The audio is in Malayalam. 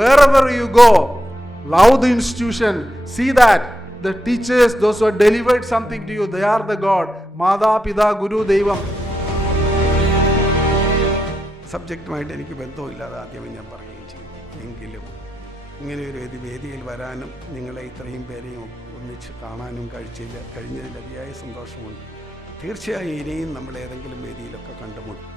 wherever you go, love the institution. See that the teachers, those who have delivered something to you, they are the God. Mada, Pida, Guru, Devam. സബ്ജക്റ്റുമായിട്ട് എനിക്ക് ബന്ധമില്ലാതെ ആദ്യമേ ഞാൻ പറയുകയും ചെയ്യും. എങ്കിലും ഇങ്ങനെ ഒരു വേദിയിൽ വരാനും നിങ്ങളെ ഇത്രയും പേരെയും ഒന്നിച്ച് കാണാനും കഴിഞ്ഞതിൽ അതിയായ സന്തോഷമുണ്ട്. തീർച്ചയായും ഇനിയും നമ്മൾ ഏതെങ്കിലും വേദിയിലൊക്കെ കണ്ടുമുട്ടും.